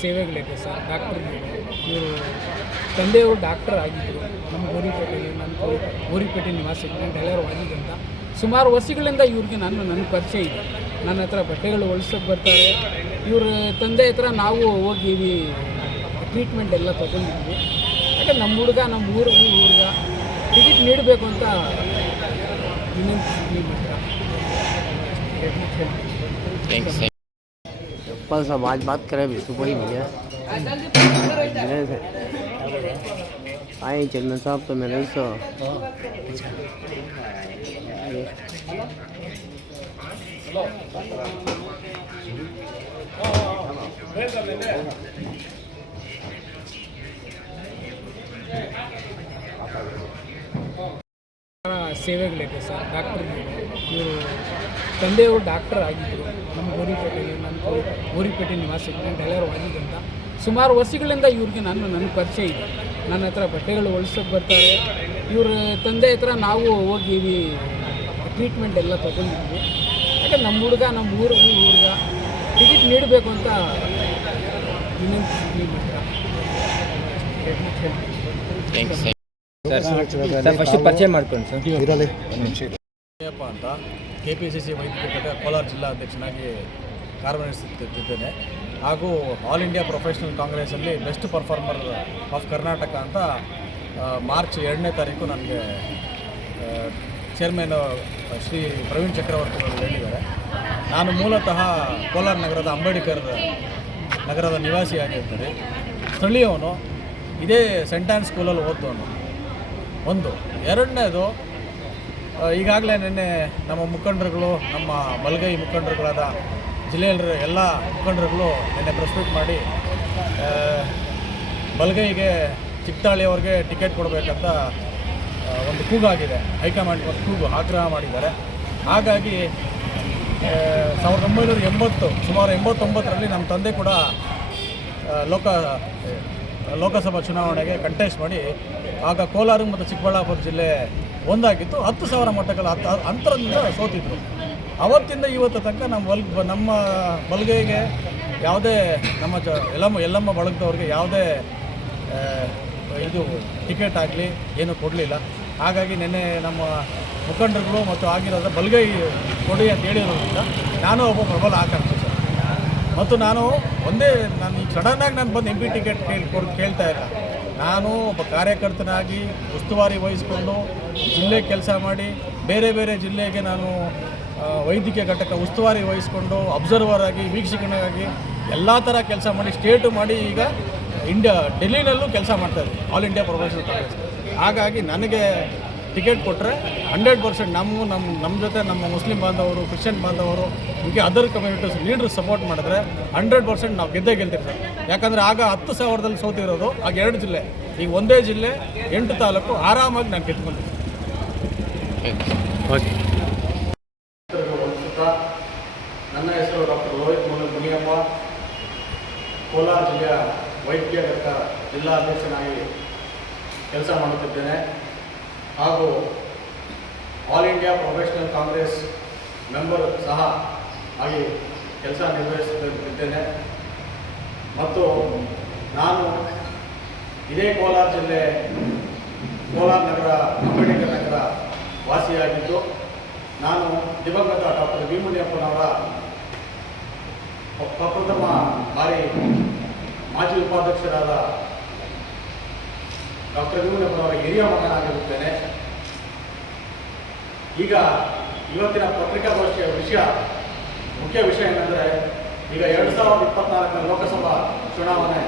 ಸೇವೆಗಳಿದೆ sir. ಇವರು ತಂದೆಯವರು doctor ಆಗಿದ್ದರು. ನಮ್ಮ ಗೋರಿಪೇಟೆಯಲ್ಲಿ ಗೋರಿಪೇಟೆ ನಿವಾಸಿ ಎಲ್ಲರೂ ಆಗಿದ್ದಂತ ಸುಮಾರು ವರ್ಷಗಳಿಂದ ಇವ್ರಿಗೆ ನನ್ನ ಪರಿಚಯ ಇದೆ. ನನ್ನ ಹತ್ರ ಬಟ್ಟೆಗಳು ಹೊಲಿಸೋಕೆ ಬರ್ತಾರೆ. ಇವ್ರ ತಂದೆ ಹತ್ರ ನಾವು ಹೋಗಿವಿ, ಟ್ರೀಟ್ಮೆಂಟ್ ಎಲ್ಲ ತೊಗೊಂಡಿದ್ವಿ. ಯಾಕಂದ್ರೆ ನಮ್ಮ ಹುಡುಗ ಟಿಕೆಟ್ ನೀಡಬೇಕು ಅಂತ ವಿನಂತಿ ಮಾಡ್ತಾರೆ. कल सब आज बात करें विष्णु पड़ी भैया आए चंदन साहब तो मैं नहीं सो ಸೇವೆಗಳಿದೆ ಸರ್. ಇವರು ತಂದೆಯವರು ಡಾಕ್ಟರ್ ಆಗಿದ್ದರು. ನಮ್ಮ ಗೋರಿಪೇಟೆ ನಿವಾಸಿ ಎಲ್ಲರೂ ಆಗಿದ್ದಂತ ಸುಮಾರು ವರ್ಷಗಳಿಂದ ಇವ್ರಿಗೆ ನನ್ನ ಪರಿಚಯ ಇದೆ. ನನ್ನ ಹತ್ರ ಬಟ್ಟೆಗಳು ಹೊಲಿಸೋಕೆ ಬರ್ತಾರೆ. ಇವ್ರ ತಂದೆ ಹತ್ರ ನಾವು ಹೋಗಿವಿ, ಟ್ರೀಟ್ಮೆಂಟ್ ಎಲ್ಲ ತೊಗೊಂಡಿದ್ವಿ. ಯಾಕಂದ್ರೆ ನಮ್ಮ ಹುಡುಗ ಟಿಕೆಟ್ ನೀಡಬೇಕು ಅಂತ ವಿನಂತಿ ಮಾಡ್ತಾರೆ. ಸರ್ ಫಸ್ಟ್ ಪರಿಚಯ ಮಾಡ್ಕೊಂಡು ಸರ್ ಅಯ್ಯಪ್ಪ ಅಂತ KPCC ವೈದ್ಯಕೀಯ ಕೋಲಾರ ಜಿಲ್ಲಾ ಅಧ್ಯಕ್ಷನಾಗಿ ಕಾರ್ಯನಿರ್ವಹಿಸುತ್ತಿದ್ದೇನೆ. ಹಾಗೂ ಆಲ್ ಇಂಡಿಯಾ ಪ್ರೊಫೆಷನಲ್ ಕಾಂಗ್ರೆಸ್ಸಲ್ಲಿ ಬೆಸ್ಟ್ ಪರ್ಫಾರ್ಮರ್ ಆಫ್ ಕರ್ನಾಟಕ ಅಂತ ಮಾರ್ಚ್ 2ನೇ ತಾರೀಕು ನನಗೆ ಚೇರ್ಮನ್ ಶ್ರೀ ಪ್ರವೀಣ್ ಚಕ್ರವರ್ತಿ ಅವರು ಹೇಳಿದ್ದಾರೆ. ನಾನು ಮೂಲತಃ ಕೋಲಾರ ನಗರದ ಅಂಬೇಡ್ಕರ್ ನಗರದ ನಿವಾಸಿಯಾಗಿರ್ತೀನಿ. ಸ್ಥಳೀಯವನು, ಇದೇ ಸೆಂಟ್ ಆನ್ ಸ್ಕೂಲಲ್ಲಿ ಓದ್ದವನು. ಒಂದು ಎರಡನೇದು, ಈಗಾಗಲೇ ನಿನ್ನೆ ನಮ್ಮ ಮುಖಂಡರುಗಳು, ನಮ್ಮ ಬಲಗೈ ಮುಖಂಡರುಗಳಾದ ಜಿಲ್ಲೆಯ ಎಲ್ಲ ಮುಖಂಡರುಗಳು ನಿನ್ನೆ ಪ್ರೆಸ್ ಮೀಟ್ ಮಾಡಿ ಬಲಗೈಗೆ ಚಿಕ್ಕತಾಳಿಯವ್ರಿಗೆ ಟಿಕೆಟ್ ಕೊಡಬೇಕಂತ ಒಂದು ಕೂಗಾಗಿದೆ. ಹೈಕಮಾಂಡ್ ಒಂದು ಕೂಗು ಆಗ್ರಹ ಮಾಡಿದ್ದಾರೆ. ಹಾಗಾಗಿ 1980 ಸುಮಾರು 89ರಲ್ಲಿ ನಮ್ಮ ತಂದೆ ಕೂಡ ಲೋಕಸಭಾ ಚುನಾವಣೆಗೆ ಕಂಟೆಸ್ಟ್ ಮಾಡಿ ಆಗ ಕೋಲಾರ ಮತ್ತು ಚಿಕ್ಕಬಳ್ಳಾಪುರ ಜಿಲ್ಲೆ ಒಂದಾಗಿತ್ತು. 10,000 ಮತಗಳ ಅಂತರದಿಂದ ಸೋತಿದ್ರು. ಅವತ್ತಿಂದ ಇವತ್ತು ತನಕ ನಮ್ಮ ಬಲಗೈಗೆ ಯಾವುದೇ ನಮ್ಮ ಯಲ್ಲಮ್ಮ ಬಳಗದವ್ರಿಗೆ ಯಾವುದೇ ಇದು ಟಿಕೆಟ್ ಆಗಲಿ ಏನೂ ಕೊಡಲಿಲ್ಲ. ಹಾಗಾಗಿ ನಿನ್ನೆ ನಮ್ಮ ಮುಖಂಡರುಗಳು ಮತ್ತು ಆಗಿರೋದ ಬಲಗೈ ಕೊಡಿ ಅಂತ ಹೇಳಿರೋದ್ರಿಂದ ನಾನು ಒಬ್ಬ ಪ್ರಬಲ ಆಕಾಂಕ್ಷಿ ಸರ್. ಮತ್ತು ನಾನು ಈಗ ಸಡನ್ನಾಗಿ ನಾನು ಬಂದು MP ಟಿಕೆಟ್ ಕೇಳ್ತಾ ಇಲ್ಲ. ನಾನು ಒಬ್ಬ ಕಾರ್ಯಕರ್ತನಾಗಿ ಉಸ್ತುವಾರಿ ವಹಿಸ್ಕೊಂಡು ಜಿಲ್ಲೆ ಕೆಲಸ ಮಾಡಿ ಬೇರೆ ಬೇರೆ ಜಿಲ್ಲೆಗೆ ನಾನು ವೈದ್ಯಕೀಯ ಘಟಕ ಉಸ್ತುವಾರಿ ವಹಿಸ್ಕೊಂಡು ಅಬ್ಸರ್ವರ್ ಆಗಿ, ವೀಕ್ಷಕನಾಗಿ ಎಲ್ಲ ಥರ ಕೆಲಸ ಮಾಡಿ ಸ್ಟೇಟು ಮಾಡಿ ಈಗ ಡೆಲ್ಲಿನಲ್ಲೂ ಕೆಲಸ ಮಾಡ್ತಾಯಿದ್ದೆ ಆಲ್ ಇಂಡಿಯಾ ಪ್ರೊಫೆಷನಲ್ ಕಾಂಗ್ರೆಸ್. ಹಾಗಾಗಿ ನನಗೆ ಟಿಕೆಟ್ ಕೊಟ್ಟರೆ 100% ನಮ್ಮ ಜೊತೆ ನಮ್ಮ ಮುಸ್ಲಿಂ ಬಾಂಧವರು, ಕ್ರಿಶ್ಚಿಯನ್ ಬಾಂಧವರು, ಹೀಗೆ ಅದರ್ ಕಮ್ಯುನಿಟೀಸ್ ಲೀಡರ್ ಸಪೋರ್ಟ್ ಮಾಡಿದ್ರೆ 100% ನಾವು ಗೆಲ್ತೀವಿ ಸರ್. ಯಾಕಂದರೆ ಆಗ 10,000ದಲ್ಲಿ ಸೋತಿರೋದು ಆಗ 2 ಜಿಲ್ಲೆ, ಈಗ ಒಂದೇ ಜಿಲ್ಲೆ 8 ತಾಲೂಕು ಆರಾಮಾಗಿ ನಾನು ಗೆದ್ಕೊಂಡಿದ್ದೆ. ನನ್ನ ಹೆಸರು ಡಾಕ್ಟರ್ ರೋಹಿತ್ ಮುನಿಯಪ್ಪ, ಕೋಲಾರ ಜಿಲ್ಲೆಯ ವೈದ್ಯಕೀಯ ಘಟಕ ಜಿಲ್ಲಾ ಅಧ್ಯಕ್ಷನಾಗಿ ಕೆಲಸ ಮಾಡುತ್ತಿದ್ದೇನೆ. ಹಾಗೂ all India professional Congress member ಸಹ ಆಗಿ ಕೆಲಸ ನಿರ್ವಹಿಸುತ್ತಿದ್ದೇನೆ. ಮತ್ತು ನಾನು ಇದೇ ಕೋಲಾರ ಜಿಲ್ಲೆ ಕೋಲಾರ ನಗರ ಅಂಬೇಡ್ಕರ್ ನಗರ ವಾಸಿಯಾಗಿದ್ದು, ನಾನು ದಿವಂಗತ ಡಾಕ್ಟರ್ ವಿ ಮುನಿಯಪ್ಪನವರ ಪ್ರಪ್ರಥಮ ಬಾರಿ ಮಾಜಿ ಉಪಾಧ್ಯಕ್ಷರಾದ ಡಾಕ್ಟರ್ ವಿ ಮುನಿಯಪ್ಪನವರ ಹಿರಿಯ ಮಗನಾಗಿರುತ್ತೇನೆ. ಈಗ ಇವತ್ತಿನ ಪತ್ರಿಕಾಗೋಷ್ಠಿಯ ಮುಖ್ಯ ವಿಷಯ ಏನಂದರೆ, ಈಗ 2024ರ ಲೋಕಸಭಾ ಚುನಾವಣೆ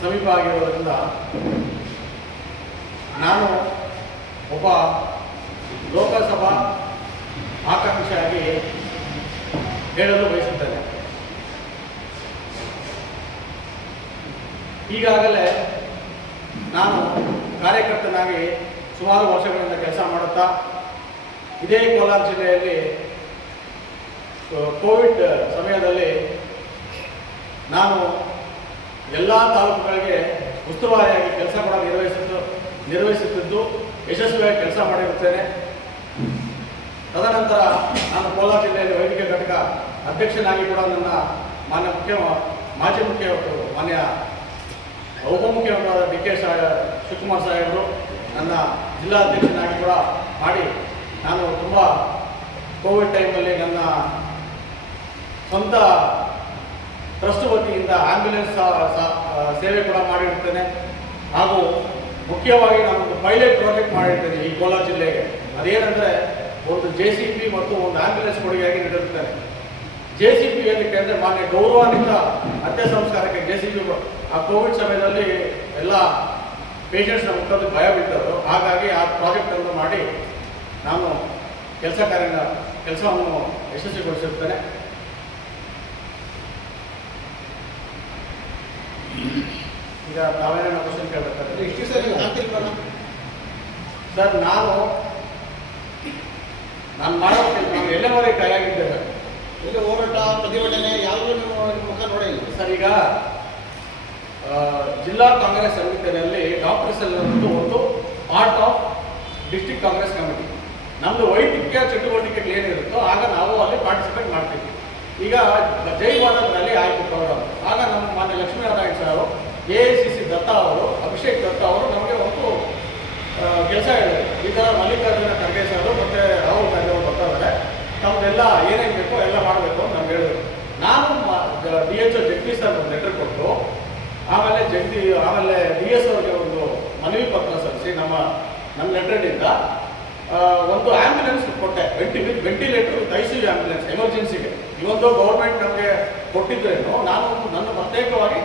ಸಮೀಪ ಆಗಿರೋದ್ರಿಂದ ನಾನು ಒಬ್ಬ ಲೋಕಸಭಾ ಆಕಾಂಕ್ಷಿಯಾಗಿ ಹೇಳಲು ಬಯಸುತ್ತೇನೆ. ಈಗಾಗಲೇ ನಾನು ಕಾರ್ಯಕರ್ತನಾಗಿ ಸುಮಾರು ವರ್ಷಗಳಿಂದ ಕೆಲಸ ಮಾಡುತ್ತಾ ಇದೇ ಕೋಲಾರ ಜಿಲ್ಲೆಯಲ್ಲಿ ಕೋವಿಡ್ ಸಮಯದಲ್ಲಿ ನಾನು ಎಲ್ಲ ತಾಲೂಕುಗಳಿಗೆ ಉಸ್ತುವಾರಿಯಾಗಿ ಕೆಲಸ ಕೂಡ ನಿರ್ವಹಿಸುತ್ತಿದ್ದು ಯಶಸ್ವಿಯಾಗಿ ಕೆಲಸ ಮಾಡಿರುತ್ತೇನೆ. ತದನಂತರ ನಾನು ಕೋಲಾರ ಜಿಲ್ಲೆಯಲ್ಲಿ ವೈದ್ಯಕೀಯ ಘಟಕ ಅಧ್ಯಕ್ಷನಾಗಿ ಕೂಡ ನನ್ನ ಮಾಜಿ ಮುಖ್ಯಮಂತ್ರಿಗಳು ಮಾನ್ಯ ಉಪಮುಖ್ಯಮಂತ್ರಿಯಾದ ಡಿ ಕೆ ಶಿವಕುಮಾರ್ ಸಾಹೇಬರು ನನ್ನ ಜಿಲ್ಲಾಧ್ಯಕ್ಷನಾಗಿ ಕೂಡ ಮಾಡಿ ನಾನು ತುಂಬ ಕೋವಿಡ್ ಟೈಮಲ್ಲಿ ನನ್ನ ಸ್ವಂತ ಟ್ರಸ್ಟ್ ವತಿಯಿಂದ ಆ್ಯಂಬ್ಯುಲೆನ್ಸ್ ಸೇವೆ ಕೂಡ ಮಾಡಿರ್ತೇನೆ. ಹಾಗೂ ಮುಖ್ಯವಾಗಿ ನಾನೊಂದು ಪೈಲಟ್ ಪ್ರಾಜೆಕ್ಟ್ ಮಾಡಿರ್ತೇನೆ ಈ ಕೋಲಾರ ಜಿಲ್ಲೆಗೆ. ಅದೇನೆಂದರೆ ಒಂದು JCB ಮತ್ತು ಒಂದು ಆ್ಯಂಬ್ಯುಲೆನ್ಸ್ ಕೊಡುಗೆಯಾಗಿ ನೀಡಿರುತ್ತೇನೆ. JCB ಏನಕ್ಕೆ ಅಂದರೆ ಮಾನ್ಯ ಗೌರವಾನ್ವಿತ ಅಂತ್ಯ ಸಂಸ್ಕಾರಕ್ಕೆ JCB ಆ ಕೋವಿಡ್ ಸಮಯದಲ್ಲಿ ಎಲ್ಲ ಪೇಷಂಟ್ಸ್ನ ಮುಖದ ಭಯ ಬಿಟ್ಟರು. ಹಾಗಾಗಿ ಆ ಪ್ರಾಜೆಕ್ಟನ್ನು ಮಾಡಿ ನಾನು ಕೆಲಸವನ್ನು ಯಶಸ್ವಿಗೊಳಿಸಿರ್ತೇನೆ. ಈಗ ತಾವೇನೇನೋ ಕ್ವಶನ್ ಕೇಳಬೇಕಾದ್ರೆ ಇಷ್ಟು ಸರಿ ಆಗ್ತಿಲ್ವಲ್ಲ ಸರ್, ನಾನು ಮಾಡೋ ನಾನು ಎಲ್ಲವರೆಗೆ ಕೈಯಾಗಿದ್ದೇವೆ. ಇಲ್ಲಿ ಹೋರಾಟ ಪ್ರತಿಭಟನೆ ಯಾವುದೂ ನೀವು ಮುಖ ನೋಡಿಲ್ಲ ಸರ್. ಈಗ ಜಿಲ್ಲಾ ಕಾಂಗ್ರೆಸ್ ಸಮಿತಿಯಲ್ಲಿ ಡಾಕ್ಟರ್ಸ್ ಎಲ್ಲರದ್ದು ಒಂದು part of district Congress committee. ನಮ್ಮದು ವೈದ್ಯಕೀಯ ಚಟುವಟಿಕೆಗಳು ಏನಿರುತ್ತೋ ಆಗ ನಾವು ಅಲ್ಲಿ ಪಾರ್ಟಿಸಿಪೇಟ್ ಮಾಡ್ತೀವಿ. ಈಗ ಜೈವಾದದಲ್ಲಿ ಆಯಿತು ಪ್ರೋಗ್ರಾಮ್. ಆಗ ನಮ್ಮ ಮಾನ್ಯ ಲಕ್ಷ್ಮೀನಾರಾಯಣ ಸಾರು, AICC ದತ್ತ ಅವರು, ಅಭಿಷೇಕ್ ದತ್ತ ಅವರು ನಮಗೆ ಒಂದು ಕೆಲಸ ಹೇಳಿದ್ರು. ಈ ಥರ ಮಲ್ಲಿಕಾರ್ಜುನ ಖರ್ಗೆ ಸಾರು ಮತ್ತು ರಾಹುಲ್ ಗಾಂಧಿ ಅವರು ಬರ್ತಾ ಇದ್ದಾರೆ, ನಮ್ಮದೆಲ್ಲ ಏನೇನು ಬೇಕೋ ಎಲ್ಲ ಮಾಡಬೇಕು ಅಂತ ನಮ್ಗೆ ಹೇಳಿದ್ರು. ನಾನು DHO ಜಗದೀಶ್ ಸರ್ ಒಂದು ಲೆಟರ್ ಕೊಟ್ಟು ಆಮೇಲೆ DS ಅವ್ರಿಗೆ ಒಂದು ಮನವಿ ಪತ್ರ ಸಲ್ಲಿಸಿ ನಮ್ಮ ಲೆಟರ್ನಿಂದ ಒಂದು ಆ್ಯಂಬುಲೆನ್ಸ್ ಕೊಟ್ಟೆ, ವೆಂಟಿಲೇಟರ್ ವಿತ್ ICU ಆ್ಯಂಬುಲೆನ್ಸ್ ಎಮರ್ಜೆನ್ಸಿಗೆ. ಇವೊಂದು ಗೌರ್ಮೆಂಟ್ ನಮಗೆ ಕೊಟ್ಟಿದ್ರೇನು ನಾನು ನನ್ನ ಪ್ರತ್ಯೇಕವಾಗಿ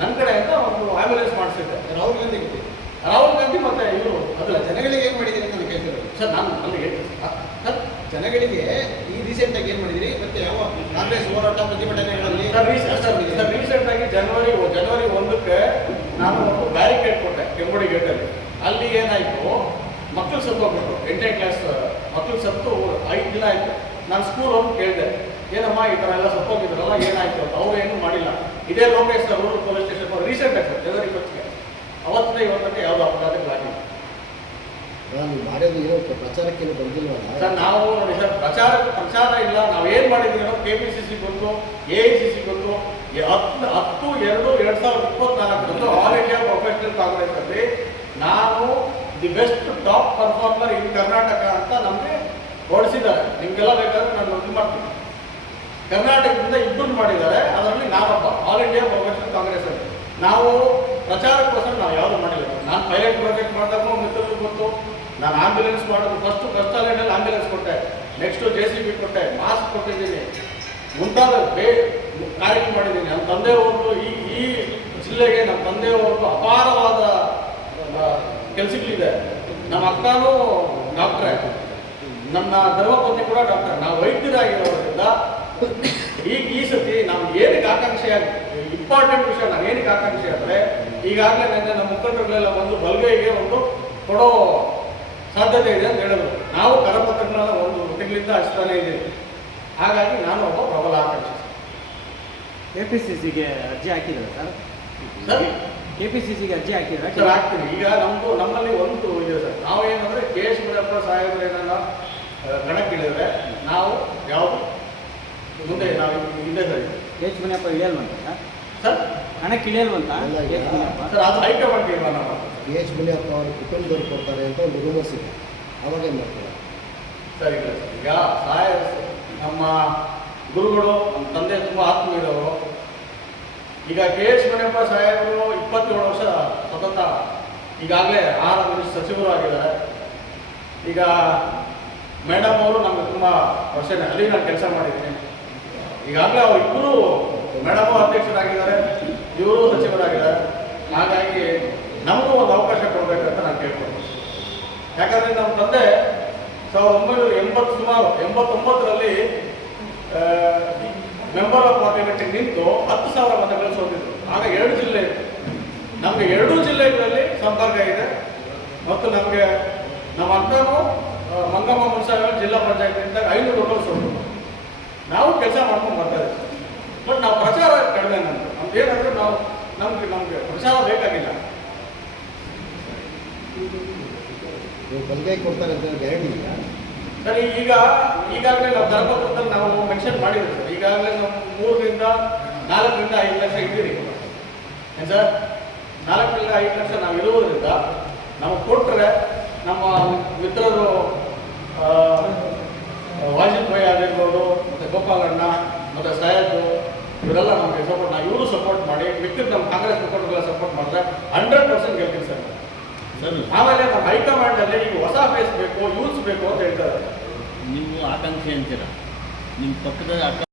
ನನ್ನ ಕಡೆಯಿಂದ ಒಂದು ಆ್ಯಂಬುಲೆನ್ಸ್ ಮಾಡಿಸಿದ್ದೆ. ರಾಹುಲ್ ಗಾಂಧಿ ಗೊತ್ತಿದೆ. ರಾಹುಲ್ ಗಾಂಧಿ ಮತ್ತು ಇವರು ಅದಲ್ಲ, ಜನಗಳಿಗೆ ಏನು ಮಾಡಿದ್ದೀರಿ ಅಂತ ನಾನು ಕೇಳ್ತಿರೋದು ಸರ್. ನಾನು ನನಗೆ ಸರ್ ಜನಗಳಿಗೆ ಈ ರೀಸೆಂಟಾಗಿ ಏನು ಮಾಡಿದಿರಿ ಮತ್ತು ಯಾವ ಕಾಂಗ್ರೆಸ್ ಹೋರಾಟ ಪ್ರತಿಭಟನೆಗಳಲ್ಲಿ ರೀಸೆಂಟಾಗಿ ಜನವರಿ 1ಕ್ಕೆ ನಾನು ಒಂದು ಬ್ಯಾರಿಕೇಡ್ ಕೊಟ್ಟೆ ಕೆಂಬೋಡಿ ಗೇಟಲ್ಲಿ. ಅಲ್ಲಿ ಏನಾಯಿತು, ಮಕ್ಕಳು ಸತ್ತೋಗ್ಬಿಟ್ರು. 8ನೇ ಕ್ಲಾಸ್ ಮಕ್ಕಳು ಸತ್ತು 5 ದಿನ ಆಯಿತು. ನಾನು ಸ್ಕೂಲ್ ಹೋಗಿ ಕೇಳಿದೆ, ಏನಮ್ಮ ಈ ಥರ ಎಲ್ಲ ಸತ್ತೋಗಿದ್ರಲ್ಲ ಏನಾಯಿತು ಅಂತ. ಅವರು ಏನೂ ಮಾಡಿಲ್ಲ. ಇದೇ Lokesh sir rural police station ರೀಸೆಂಟಾಗಿ ಸರ್ ಜನವರಿ 1ಕ್ಕೆ ಅವತ್ತಿನ ಇವತ್ತಕ್ಕೆ ಯಾವುದೋ ಅಪಘಾತಗಳಾಗಿಲ್ಲ ನಾನು ಮಾಡೋದು ಏನೋ ಪ್ರಚಾರಕ್ಕೆ ಬಂದಿಲ್ವಲ್ಲ ಸರ್. ನಾವು ನೋಡಿ ಸರ್, ಪ್ರಚಾರ ಇಲ್ಲ. ನಾವೇನು ಮಾಡಿದ್ವಿ ಅನ್ನೋ KPCC ಗೊತ್ತು, AICC ಗೊತ್ತು. 10/2/2024 ಆಲ್ ಇಂಡಿಯಾ ಪ್ರೊಫೆಷನಲ್ ಕಾಂಗ್ರೆಸ್ ಅಲ್ಲಿ ನಾನು ದಿ ಬೆಸ್ಟ್ ಟಾಪ್ ಪರ್ಫಾರ್ಮರ್ ಇನ್ ಕರ್ನಾಟಕ ಅಂತ ನಮಗೆ ಹೊಡಿಸಿದ್ದಾರೆ. ನಿಮಗೆಲ್ಲ ಬೇಕಾದ್ರೆ ನಾನು ಇದು ಮಾಡ್ತೀನಿ. ಕರ್ನಾಟಕದಿಂದ 2 ಮಾಡಿದ್ದಾರೆ, ಅದರಲ್ಲಿ ನಾನೊಬ್ಬ ಆಲ್ ಇಂಡಿಯಾ ಪ್ರೊಫೆಷನಲ್ ಕಾಂಗ್ರೆಸ್ ಅಲ್ಲಿ. ನಾವು ಪ್ರಚಾರಕ್ಕೋಸ್ಕರ ನಾವು ಯಾವುದು ಮಾಡಿಲ್ಲ. ನಾನು ಪೈಲಟ್ ಪ್ರಾಜೆಕ್ಟ್ ಮಾಡಿದಾಗ ಮಿತ್ರರು ಗೊತ್ತು. ನಾನು ಆಂಬ್ಯುಲೆನ್ಸ್ ಮಾಡೋದು ಫಸ್ಟ್ ಲೈನಲ್ಲಿ ಆಂಬ್ಯುಲೆನ್ಸ್ ಕೊಟ್ಟೆ, ನೆಕ್ಸ್ಟು JCB ಕೊಟ್ಟೆ, ಮಾಸ್ಕ್ ಕೊಟ್ಟಿದ್ದೀನಿ, ಮುಂತಾದ ಕಾರ್ಯ ಮಾಡಿದ್ದೀನಿ. ನಮ್ಮ ತಂದೆಯವ್ರದ್ದು ಈ ಜಿಲ್ಲೆಗೆ ನಮ್ಮ ತಂದೆಯವ್ರದ್ದು ಅಪಾರವಾದ ಕೆಲಸಗಳಿದೆ. ನಮ್ಮ ಅಕ್ಕನೂ ಡಾಕ್ಟ್ರೇ, ನನ್ನ ಧರ್ಮಪತ್ನಿ ಕೂಡ ಡಾಕ್ಟರ್. ನಾವು ವೈದ್ಯರಾಗಿರೋದ್ರಿಂದ ಈ ಸತಿ ನಾವು ಏನಕ್ಕೆ ಆಕಾಂಕ್ಷೆಯಾಗಿ ಇಂಪಾರ್ಟೆಂಟ್ ವಿಷಯ ನಾನು ಏನಕ್ಕೆ ಆಕಾಂಕ್ಷೆ ಅಂದರೆ, ಈಗಾಗಲೇ ನನ್ನ ಮುಖಂಡರುಗಳೆಲ್ಲ ಒಂದು ಬಲ್ಗೈಗೆ ಒಂದು ಕೊಡೋ ಸಾಧ್ಯತೆ ಇದೆ ಅಂತ ಹೇಳಿದ್ರು. ನಾವು ಕರಪತ್ರಗಳನ್ನ 1 ತಿಂಗಳಿಂದ ಹಚ್ತಾನೆ ಇದ್ದೀವಿ. ಹಾಗಾಗಿ ನಾನು ಒಬ್ಬ ಪ್ರಬಲ ಆಕಾಂಕ್ಷೆ. KPCCಗೆ ಅರ್ಜಿ ಹಾಕಿದ್ರೆ ಸರ್? ಸರ್ KPCCಗೆ ಅರ್ಜಿ ಹಾಕಿದ್ರೆ ಸರ್ ಆಗ್ತೀನಿ. ಈಗ ನಮ್ಮಲ್ಲಿ ಒಂದು ಇದೆ ಸರ್. ನಾವು ಏನಂದರೆ KS ಮುನಿಯಪ್ಪ ಸಾಹೇಬರು ಏನನ್ನ ಗಣಕ್ಕಿಳಿದ್ರೆ ನಾವು ಯಾವುದು ಮುಂದೆ ನಾವು ಹಿಂದೆ ಸರಿ KS ಮುನಿಯಪ್ಪ ಇಳಿಯಲ್ವಂತ ಸರ್ ಹಣಕ್ಕೆ ಇಳಿಯಲ್ವಂತ KS ಮುನಿಯಪ್ಪ ಸರ್. ಅದು ಹೈಕಮಾಂಡ್ ತೀರ್ಮಾನ ಮಾಡ್ತಾರೆ. KH ಮುನಿಯಪ್ಪ ಅವರು ಕುಟುಂಬದವ್ರು ಕೊಡ್ತಾರೆ ಅಂತ ಒಂದು ರೂಮರ್ಸ್ ಇದೆ, ಅವಾಗ ಏನು ಮಾಡ್ತಾರೆ ಸರಿ ಇಲ್ಲ ಸರ್. ಈಗ ನಮ್ಮ ಗುರುಗಳು, ನಮ್ಮ ತಂದೆ ತುಂಬ ಆತ್ಮೀಯರವರು. ಈಗ KS ಮುನಿಯಪ್ಪ ಸಾಹೇಬರು 27 ವರ್ಷ ಸತತ ಈಗಾಗಲೇ 6 ಮಿನಿಸ್ಟರ್ ಸಚಿವರು ಆಗಿದ್ದಾರೆ. ಈಗ ಮೇಡಮ್ ಅವರು ನಮಗೆ ತುಂಬ ವರ್ಷ ಅಲ್ಲಿ ನಾನು ಕೆಲಸ ಮಾಡಿದ್ದೀನಿ. ಈಗಾಗಲೇ ಅವರು ಇಬ್ಬರು ಮೇಡಮು ಅಧ್ಯಕ್ಷರಾಗಿದ್ದಾರೆ, ಇವರು ಸಚಿವರಾಗಿದ್ದಾರೆ. ಹಾಗಾಗಿ ನಮಗೂ ಒಂದು ಅವಕಾಶ ಕೊಡಬೇಕಂತ ನಾನು ಕೇಳ್ಕೊಂಡು. ಯಾಕಂದರೆ ನಮ್ಮ ತಂದೆ 1989ರಲ್ಲಿ ಮೆಂಬರ್ ಆಫ್ ಪಾರ್ಲಿಮೆಂಟ್ಗೆ ನಿಂತು 10,000 ಮತಗಳು ಸೋತಿದ್ರು. ಆಗ 2 ಜಿಲ್ಲೆ ಇತ್ತು. ನಮಗೆ 2 ಜಿಲ್ಲೆಗಳಲ್ಲಿ ಸಂಪರ್ಕ ಇದೆ. ಮತ್ತು ನಮಗೆ ನಮ್ಮ ಅಕ್ಕನೂ ಮಂಗಮ್ಮ ಮುನ್ಸಾಗ ಜಿಲ್ಲಾ ಪಂಚಾಯತಿಂದ 500 ಮತಗಳು ಸೋತಿದ್ರು. ನಾವು ಕೆಲಸ ಮಾಡ್ಕೊಂಡು ಬರ್ತಾ ಇದ್ದೀವಿ. ಬಟ್ ನಾವು ಪ್ರಚಾರ ಕಡಿಮೆ. ನಮ್ದು ಏನಂದ್ರೆ ನಮಗೆ ಪ್ರಚಾರ ಬೇಕಾಗಿಲ್ಲ. ಬಲ್ಗೈ ಕೊಡ್ತಾರೆ ಅಂತ ಗ್ಯಾರಂಟಿ ಇಲ್ಲ ಸರಿ. ಈಗಾಗಲೇ ನಾವು ಕರಪತ್ರದಲ್ಲಿ ನಾವು ಮೆನ್ಷನ್ ಮಾಡಿದ್ದೀವಿ ಸರ್. ಈಗಾಗಲೇ ನಾವು 3ರಿಂದ 4ರಿಂದ 5 ಲಕ್ಷ ಇದ್ದೀರಿ ಏನು ಸರ್? 4ರಿಂದ 5 ಲಕ್ಷ ನಾವು ಇರುವುದರಿಂದ ನಮಗೆ ಕೊಟ್ಟರೆ ನಮ್ಮ ಮಿತ್ರರು ವಾಜಿದ್ ಭಾಯ್ ಆಗಿರ್ಬೋದು, ಮತ್ತು ಗೋಪಾಲಣ್ಣ, ಮತ್ತು ಸೈಯದ್ ಇವರೆಲ್ಲ ನಮಗೆ ಸಪೋರ್ಟ್, ಇವರು ಸಪೋರ್ಟ್ ಮಾಡಿ ಮಿಕ್ಕಿದ ನಮ್ಮ ಕಾಂಗ್ರೆಸ್ ಮುಖಂಡರೆಲ್ಲ ಸಪೋರ್ಟ್ ಮಾಡಿದ್ರೆ 100% ಗೆಲ್ತೀವಿ ಸರ್. ಆಮೇಲೆ ನಮ್ಮ ಹೈಕಮಾಂಡಲ್ಲಿ ಈಗ ಹೊಸ ಫೇಸ್ ಬೇಕು, ಯೂಸ್ ಬೇಕು ಅಂತ ಹೇಳ್ತಾರೆ. ನೀವು ಆಕಾಂಕ್ಷಿ ಅಂತೀರ, ನಿಮ್ಮ ಪಕ್ಕದ